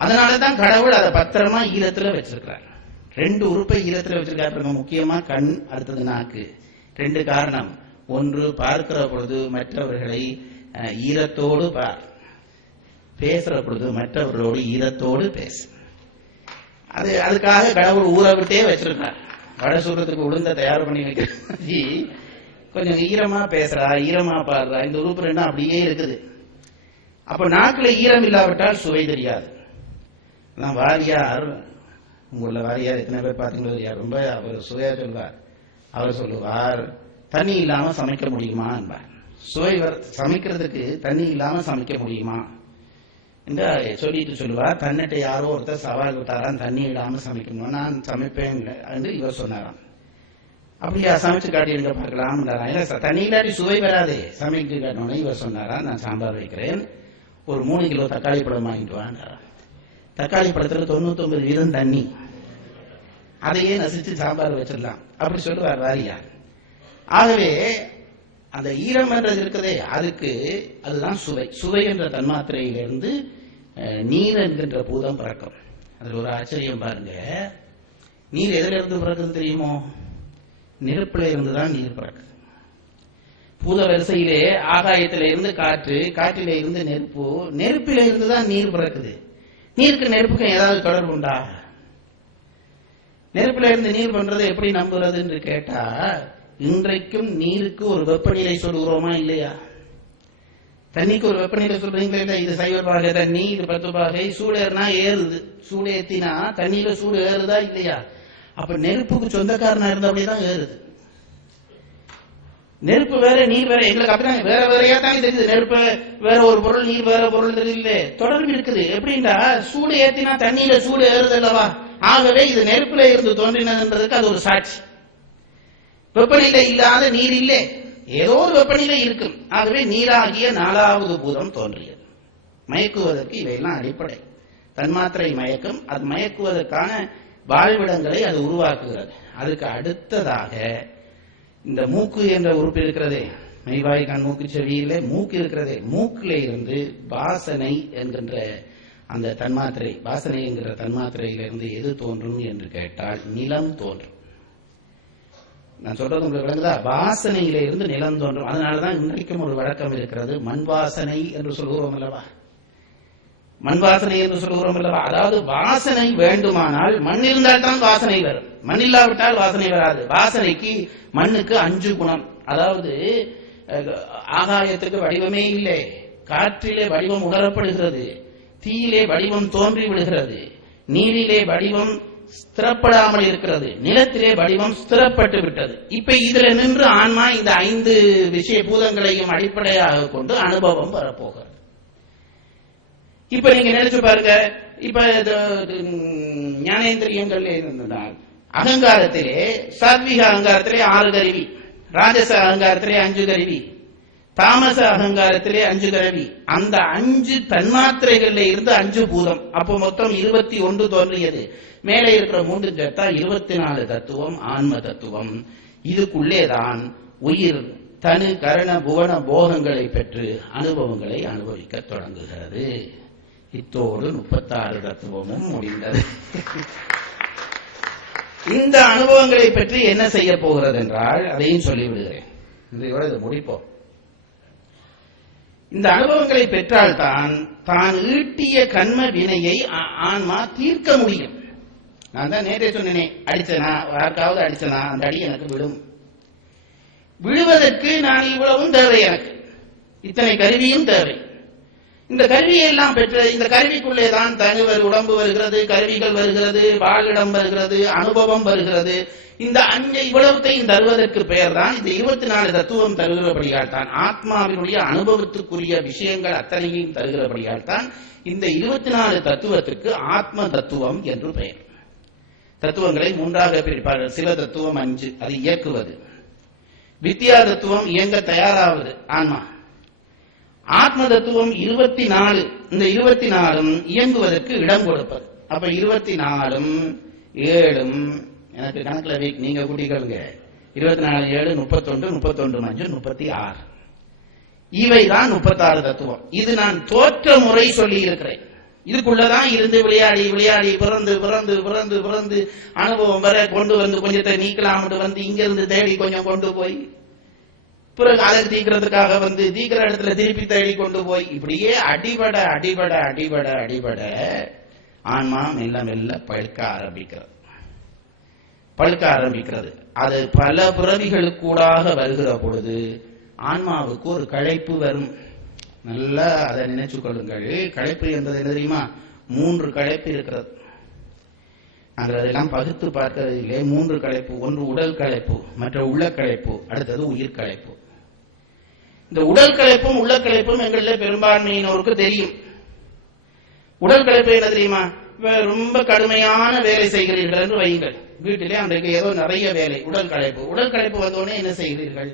அதனாலதான் கடவுள் அதை பத்திரமா ஈழத்துல வச்சிருக்கிறார். ரெண்டு உறுப்பை ஈழத்துல வச்சிருக்காரு முக்கியமா கண் அடுத்தது நாக்கு. ரெண்டு காரணம். ஒன்று பார்க்கிற பொழுது மற்றவர்களை ஈரத்தோடு பார். பேசுற பொழுது மற்றவர்களோடு ஈரத்தோடு பேசு. அது அதுக்காக கடவுள் ஊற விட்டே வச்சிருக்கார் வடை சூரத்துக்கு உளுந்த தயார் பண்ணி வைக்கிற கொஞ்சம் ஈரமா பேசுறா ஈரமா பாடுறா. இந்த உறுப்பு ரெண்டும் அப்படியே இருக்குது. அப்ப நாக்குல ஈரம் இல்லாவிட்டால் சுவை தெரியாது. நான் வாரியார். உங்களில் வாரியார் எத்தனை பேர் பார்த்தீங்களோ தெரியாது ரொம்ப அவர் சுவையாக சொல்வார். அவர் சொல்லுவார் தண்ணி இல்லாமல் சமைக்க முடியுமா? என்பார். சுவை வர- சமைக்கிறதுக்கு தண்ணி இல்லாமல் சமைக்க முடியுமா? என்று சொல்லிட்டு சொல்லுவார் தன்னிட்ட யாரோ ஒருத்தர் சவால் விட்டாராம் தண்ணி இல்லாமல் சமைக்கணும்? நான் சமைப்பேன் என்று இவர் சொன்னாராம். அப்படியா? சமைச்சு காட்டியிருக்க பார்க்கலாம் இல்ல தண்ணி இல்லாட்டி சுவை வராதே. சமைக்க காட்டணும்னு இவர் சொன்னாரா நான் சாம்பார் வைக்கிறேன். ஒரு மூணு கிலோ தக்காளி பழம் வாங்கிட்டு வாண்டாராம் தக்காளி பழத்துல தொண்ணூத்தொன்பது வீதம் தண்ணி. அதையே நசிச்சு சாம்பார் வச்சிடலாம். அப்படி சொல்லுவார் வாரியார். ஆகவே அந்த ஈரம் என்றது இருக்குதே அதுக்கு அதுதான் சுவை. சுவை என்ற தன்மாத்திரையிலிருந்து நீர் என்கின்ற பூதம் பிறக்கும். அதுல ஒரு ஆச்சரியம் பாருங்க. நீர் எதுல இருந்து பிறக்குது தெரியுமோ? நெருப்புல இருந்து தான் நீர் பிறக்குது. பூத வரிசையிலே ஆகாயத்தில இருந்து காற்று காற்றில இருந்து நெருப்பு நெருப்பில இருந்து தான் நீர் பிறக்குது. நீருக்கு நெருப்புக்கும் ஏதாவது தொடர்பு உண்டா? நெருப்புல இருந்து நீர் பண்றதை எப்படி நம்புறது என்று கேட்டா இன்றைக்கும் நீருக்கு ஒரு வெப்பநிலை சொல்கிறோமா இல்லையா? தண்ணிக்கு ஒரு வெப்பநிலை சொல்றீங்களா இது சைவ பாகை தண்ணி இது பத்து பாகை. சூடேறினா ஏறுது. சூடு ஏத்தினா தண்ணியில சூடு ஏறுதா இல்லையா? அப்ப நெருப்புக்கு சொந்தக்காரனா இருந்தபடிதான் அப்படிதான் ஏறுது. நெருப்பு வேற நீர் வேற. எங்களுக்கு அப்படிதான். வேற வேறையா தான் தெரியுது நெருப்பு வேற ஒரு பொருள் நீர் வேற பொருள் தெரியல. தொடர்பு இருக்குது. எப்படின்னா சூடு ஏத்தினா தண்ணியில சூடு ஏறுது அல்லவா? ஆகவே இது நெருப்புல இருந்து தோன்றினதுன்றதுக்கு அது ஒரு சாட்சி. வெப்பநிலை இல்லாத நீர் இல்லை. ஏதோ ஒரு வெப்பநிலை இருக்கும் ஆகவே நீராகிய நாலாவது பூதம் தோன்றியது. மயக்குவதற்கு இவையெல்லாம் அடிப்படை. தன்மாத்திரை மயக்கம். அது மயக்குவதற்கான வாழ்விடங்களை அது உருவாக்குகிறது. அதுக்கு அடுத்ததாக இந்த மூக்கு என்ற உறுப்பு இருக்கிறதே. மெய்வாய் கண் மூக்கு செவியிலே மூக்கு இருக்கிறதே. மூக்கில் இருந்து வாசனை என்கின்ற அந்த தன்மாத்திரை வாசனை என்கிற தன்மாத்திரையிலிருந்து எது தோன்றும் என்று கேட்டால் நிலம் தோன்றும். நான் சொல்றது உங்களுக்கு விளங்குதா? வாசனையில இருந்து நிலம் தோன்றும். அதனாலதான் இன்றைக்கும் ஒரு வழக்கம் இருக்கிறது. மண் வாசனை என்று சொல்கிறோம் அல்லவா? மண் வாசனை என்று சொல்கிறோம் அல்லவா அதாவது வாசனை வேண்டுமானால் மண் இருந்தால் தான் வாசனை வரும். மண் இல்லாவிட்டால் வாசனை வராது. வாசனைக்கு மண்ணுக்கு அஞ்சு குணம். அதாவது ஆகாயத்துக்கு வடிவமே இல்லை. காற்றிலே வடிவம் உணரப்படுகிறது. தீயிலே வடிவம் தோன்றி விடுகிறது நீரிலே வடிவம் ஸ்திரப்படாமல் இருக்கிறது. நிலத்திலே வடிவம் ஸ்திரப்பட்டு விட்டது. இப்ப இதுல நின்று ஆன்மா இந்த ஐந்து விஷய பூதங்களையும் அடிப்படையாக கொண்டு அனுபவம் வரப்போகிறது. இப்ப நீங்க நினைச்சு பாருங்க இப்ப இது, ஞானேந்திரியங்கள் இருந்தால் அகங்காரத்திலே சாத்விக அகங்காரத்திலே ஆறு கருவி ராஜச அகங்காரத்திலே அஞ்சு கருவி தாமச அகங்காரத்திலே அஞ்சு கருவி அந்த அஞ்சு தன்மாத்திரைகள்ல இருந்து அஞ்சு பூதம். அப்போ மொத்தம் இருபத்தி ஒன்று தோன்றியது. மேலே இருக்கிற மூன்று சேர்த்தா இருபத்தி நாலு தத்துவம் ஆன்ம தத்துவம். இதுக்குள்ளேதான் உயிர் தனு கரண புவன போகங்களை பெற்று அனுபவங்களை அனுபவிக்க தொடங்குகிறது. இத்தோடு முப்பத்தாறு தத்துவமும் முடிந்தது. இந்த அனுபவங்களை பற்றி என்ன செய்ய போகிறது என்றால் அதையும் சொல்லிவிடுகிறேன். இதையோட இதை முடிப்போம். இந்த அனுபவங்களை பெற்றால்தான் தான் ஈட்டிய கண்ம வினையை ஆன்மா தீர்க்க முடியும். நான் தான் நேரே சொன்னேனே அடிச்சனா யாருக்காவது அடிச்சனா அந்த அடி எனக்கு விடும். விழுவதற்கு நான் இவ்வளவும் தேவை எனக்கு. இத்தனை கருவியும் தேவை. இந்த கருவியை எல்லாம் பெற்ற இந்த கருவிக்குள்ளே தான் தனிவர் உடம்பு வருகிறது கருவிகள் வருகிறது வாழிடம் வருகிறது அனுபவம் வருகிறது. இந்த அஞ்சு இவ்வளவுத்தையும் தருவதற்கு பெயர் தான் இந்த இருபத்தி நாலு தத்துவம் தருகிறபடியால் தான் ஆத்மாவினுடைய அனுபவத்துக்குரிய விஷயங்கள் அத்தனையும் தருகிறபடியால் தான் இந்த இருபத்தி நாலு தத்துவத்திற்கு ஆத்ம தத்துவம் என்று பெயர். தத்துவங்களை மூன்றாக பிரிப்பார்கள். சிவ தத்துவம் அஞ்சு அது இயக்குவது. வித்யா தத்துவம் இயங்க தயாராவது. ஆன்மா ஆத்ம தத்துவம் இருபத்தி நாலு இந்த இருபத்தி நாலும் இயங்குவதற்கு இடம் கொடுப்பது. அப்ப இருபத்தி நாலும் ஏழும் எனக்கு கணக்குல வீக் நீங்க கூட்டிக்கொள்ளுங்க. இருபத்தி நாலு ஏழு முப்பத்தொன்று முப்பத்தொன்று அஞ்சு முப்பத்தி ஆறு இவைதான் முப்பத்தாறு தத்துவம். இது நான் தோற்ற முறை சொல்லி இருக்கிறேன் இதுக்குள்ளதான் இருந்து விளையாடி விளையாடி பிறந்து பிறந்து பிறந்து பிறந்து அனுபவம் வர கொண்டு வந்து கொஞ்சத்தை நீக்கலாம்னு வந்து இங்க இருந்து தேடி கொஞ்சம் கொண்டு போய் பிறகு அதை தீக்கிறதுக்காக வந்து தீக்கிற இடத்துல திருப்பி தேடி கொண்டு போய் இப்படியே அடிபட அடிபட அடிபட அடிபட ஆன்மா மெல்ல மெல்ல பழுக்க ஆரம்பிக்கிறது. பழுக்க ஆரம்பிக்கிறது. அது பல பிறவிகளுக்கூடாக வருகிற பொழுது ஆன்மாவுக்கு ஒரு களைப்பு வரும். நல்லா அதை நினைச்சு கொள்ளுங்கள். களைப்பு என்பது என்ன தெரியுமா? மூன்று களைப்பு இருக்கிறது. நாங்கள் அதெல்லாம் பகுத்து பார்க்கறதிலே மூன்று களைப்பு. ஒன்று உடல் களைப்பு மற்ற உள்ள களைப்பு அடுத்தது உயிர் களைப்பு. இந்த உடல் கலைப்பும் உள்ள கலைப்பும் எங்களில் பெரும்பான்மையினோருக்கு தெரியும். உடல் கலைப்பு என்ன தெரியுமா? ரொம்ப கடுமையான வேலை செய்கிறீர்கள் என்று வையுங்கள். வீட்டிலே அன்றைக்கு ஏதோ நிறைய வேலை உடல் கலைப்பு உடல் கலைப்பு வந்தோடனே என்ன செய்கிறீர்கள்?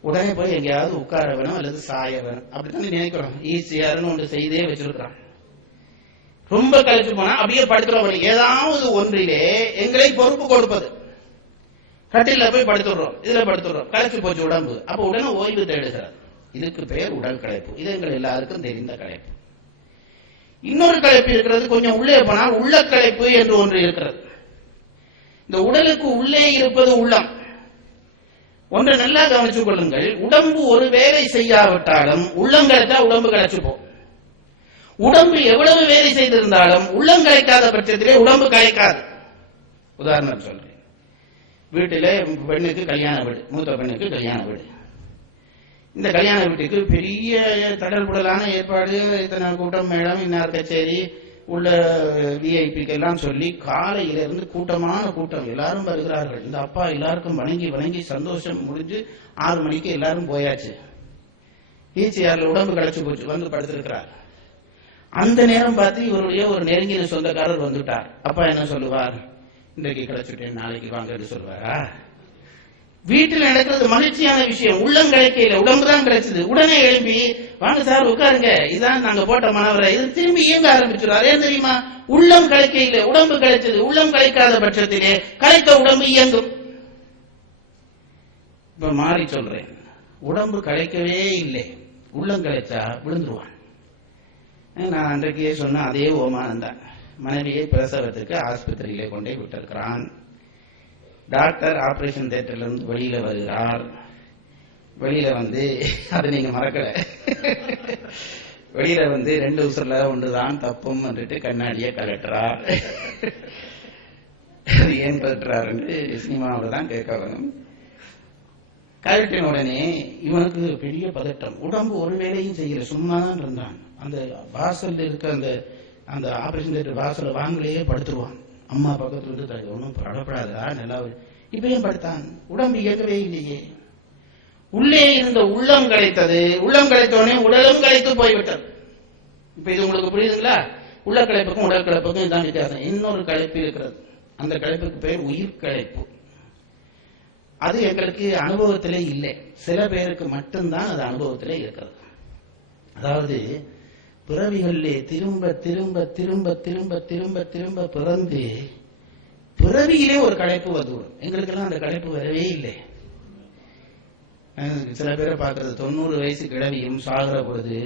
உடனே போய் எங்கேயாவது உட்கார வேணும் அல்லது சாய வேணும் அப்படித்தான் நினைக்கிறோம். ஈஸியாருன்னு ஒன்று செய்தே வச்சிருக்கிறோம் ரொம்ப கழிச்சு போனா அப்படியே படுத்துறோம். ஏதாவது ஒன்றிலே எங்களை பொறுப்பு கொடுப்பது. கட்டில போய் படுத்துடுறோம். இதுல படுத்துடுறோம். களைச்சு போச்சு உடம்பு. அப்ப உடனே ஓய்வு தேடுகிறார். இதுக்கு பெயர் உடல் களைப்பு. இது எங்கள் எல்லாருக்கும் தெரிந்த களைப்பு. இன்னொரு களைப்பு இருக்கிறது. கொஞ்சம் உள்ளே போனால் உள்ள களைப்பு என்று ஒன்று இருக்கிறது. இந்த உடலுக்கு உள்ளே இருப்பது உள்ளம். ஒன்றை நல்லா கவனிச்சு கொள்ளுங்கள். உடம்பு ஒரு வேலை செய்யாவிட்டாலும் உள்ளம் கிடைச்சா உடம்பு கிடைச்சு உடம்பு எவ்வளவு வேலை செய்திருந்தாலும் உள்ளம் கிடைக்காத பட்சத்திலே உடம்பு கிடைக்காது உதாரணம் சொல்றேன். வீட்டில் பெண்ணுக்கு கல்யாண வீடு மூத்த பெண்ணுக்கு கல்யாண வீடு. இந்த கல்யாண வீட்டுக்கு பெரிய தடல்புடலான ஏற்பாடு இத்தனை கூட்டம் மேடம் இன்னார் கச்சேரி உள்ள விஐபிக்கெல்லாம் சொல்லி காலையில இருந்து கூட்டமான கூட்டம். எல்லாரும் வருகிறார்கள். இந்த அப்பா எல்லாருக்கும் வணங்கி வணங்கி சந்தோஷம் முடிஞ்சு ஆறு மணிக்கு எல்லாரும் போயாச்சு. ஈச்சியார்ல உடம்பு களைச்சு போச்சு வந்து படுத்திருக்கிறார். அந்த நேரம் பார்த்து இவருடைய ஒரு நெருங்கின சொந்தக்காரர் வந்துட்டார். அப்பா என்ன சொல்லுவார்? இன்றைக்கு கிடைச்சுட்டேன் நாளைக்கு வாங்கன்னு சொல்லுவாரா? வீட்டில் நடக்கிறது மகிழ்ச்சியான விஷயம். உள்ளம் கிடைக்கல உடம்பு தான் கிடைச்சது. உடனே எழுப்பி வாங்க சார் உட்காருங்க. இதான் நாங்க போட்ட மாணவரை. இது திரும்பி இயங்க ஆரம்பிச்சிடும். அதே தெரியுமா? உள்ளம் கிடைக்கல உடம்பு கிடைச்சது. உள்ளம் கிடைக்காத பட்சத்திலே கலைத்த உடம்பு இயங்கும். இப்ப மாறி சொல்றேன். உடம்பு கிடைக்கவே இல்லை. உள்ளம் கிடைச்சா விழுந்துருவான். நான் அன்றைக்கே சொன்ன அதே ஓமானம் தான் மனைவியை பிரசவத்திற்கு ஆஸ்பத்திரியிலே கொண்டே விட்டிருக்கிறான். டாக்டர் ஆபரேஷன் தேட்டர்லேருந்து வெளியில வருகிறார். வெளியில வந்து அதை நீங்க மறக்கல. வெளியில வந்து ரெண்டு உசுர்ல ஒன்றுதான் தப்பும் வந்துட்டு கண்ணாடியை கலட்டுறார் அது ஏன் கலட்டுறாருன்னு சினிமாவில் தான் கேட்க வேணும் கலட்டின உடனே இவனுக்கு பெரிய பதட்டம். உடம்பு ஒரு வேலையும் செய்யல. சும்மா தான் இருந்தான். அந்த வாசல்ல இருக்க அந்த அந்த ஆபரேஷன் தேட்டர் வாசல்ல வாங்கலையே படுத்துருவான். அம்மா பக்கத்துல இருந்து தலை ஒன்றும் படப்படாதா நல்லா இப்பயும் படுத்தான்? உடம்பு இயக்கவே இல்லையே. உள்ளே இருந்த உள்ளம் கிடைத்தது உள்ளம் கிடைத்தோடனே உடலும் கிடைத்து போய்விட்டது. இப்ப இது உங்களுக்கு புரியுதுங்களா? உள்ள களைப்புக்கும் உடல் களைப்புக்கும் இதுதான் வித்தியாசம். இன்னொரு களைப்பு இருக்கிறது. அந்த களைப்புக்கு பேர் உயிர் களைப்பு. அது எங்களுக்கு அனுபவத்திலே இல்லை. சில பேருக்கு மட்டும்தான் அது அனுபவத்திலே இருக்கிறது. அதாவது பிறவிகளிலே திரும்ப திரும்ப திரும்ப திரும்ப திரும்ப திரும்ப பிறந்து பிறவியிலே ஒரு களைப்பு வந்துவிடும் எங்களுக்கெல்லாம் அந்த களைப்பு வரவே இல்லை. சில பேரை பார்க்கறது தொண்ணூறு வயசு கிழவியும் சாகிற பொழுது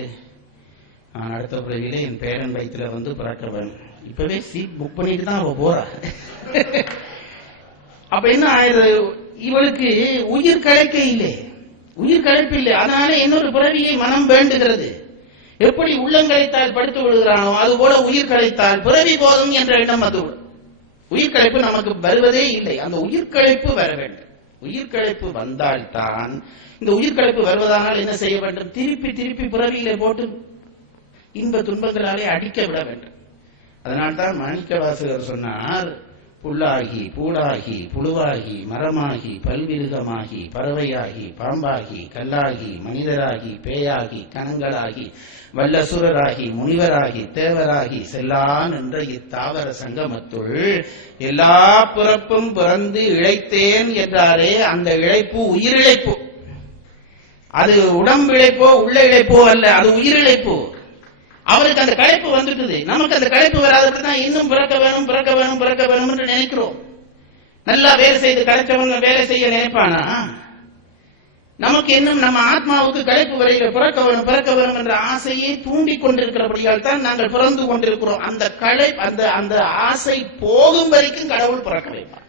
நான் அடுத்த பிறவியிலே என் பேரன் வயிற்றுல வந்து பிறக்கிறவன். இப்பவே சீட் புக் பண்ணிட்டு தான் அவ போறா. அப்ப என்ன ஆயிடுது? இவளுக்கு உயிர் கலைக்க இல்லை. உயிர் கலைப்பு இல்லை. அதனால இன்னொரு பிறவியை மனம் வேண்டுகிறது. எப்படி உள்ளங்களைத்தால் படுத்து விடுகிறானோ அதுபோல உயிர் களைத்தால் பிறவி போதும் என்ற எண்ணம் வந்துவிடும். உயிர்கழைப்பு நமக்கு வருவதே இல்லை. அந்த உயிர் களைப்பு வர வேண்டும். உயிர் களைப்பு வந்தால்தான் இந்த உயிர் களைப்பு வருவதானால் என்ன செய்ய வேண்டும்? திருப்பி திருப்பி பிறவியிலே போட்டு இன்ப துன்பங்களாலே அடிக்க விட வேண்டும். அதனால்தான் மாணிக்க வாசகர் சொன்னார் புல்லாகி பூடாகி புழுவாகி மரமாகி பல்விருகமாகி பறவையாகி பாம்பாகி கல்லாகி மனிதராகி பேயாகி கணங்களாகி வல்லசுரராகி முனிவராகி தேவராகி செல்லான் என்ற இத்தாவர சங்கமத்துள் எல்லா பிறப்பும் பிறந்து இழைத்தேன் என்றாரே அந்த இழைப்பு உயிரிழைப்பு. அது உடம்பு இழைப்போ உள்ள இழைப்போ அல்ல அது உயிரிழைப்பு. அவருக்கு அந்த களைப்பு வந்துட்டுது நமக்கு அந்த களைப்பு வராததுக்கு தான் இன்னும் பிறக்க வேணும் பிறக்க வேணும் பிறக்க வேணும் என்று நினைக்கிறோம். நல்லா வேலை செய்து கிடைச்சவங்க வேலை செய்ய நினைப்பானா? நமக்கு இன்னும் நம்ம ஆத்மாவுக்கு களைப்பு வரையில பிறக்க வேணும் பிறக்க வேணும் என்ற ஆசையை தூண்டி கொண்டிருக்கிறபடியால் தான் நாங்கள் பிறந்து கொண்டிருக்கிறோம். அந்த களைப்பு அந்த அந்த ஆசை போகும் வரைக்கும் கடவுள் பிறக்க வைப்பார்.